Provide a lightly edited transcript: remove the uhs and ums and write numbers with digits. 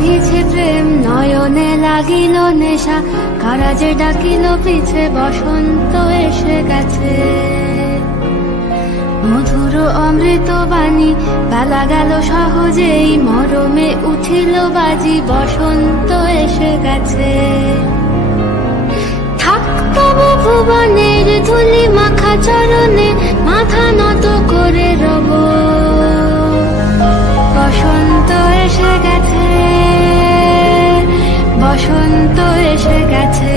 বহিছে প্রেম নয়নে লাগিল নেশা, কারা যে ডাকিল পিছে বসন্ত এসে গেছে। মধুর অমৃত বাণী বেলা গেল সহজেই, মরমে উঠিল বাজি বসন্ত এসে গেছে। থাক তবু ভুবনের ধুলি মাখা চরণে, মাথা নত করে রব। বসন্ত এসে গেছে, বসন্ত এসে গেছে।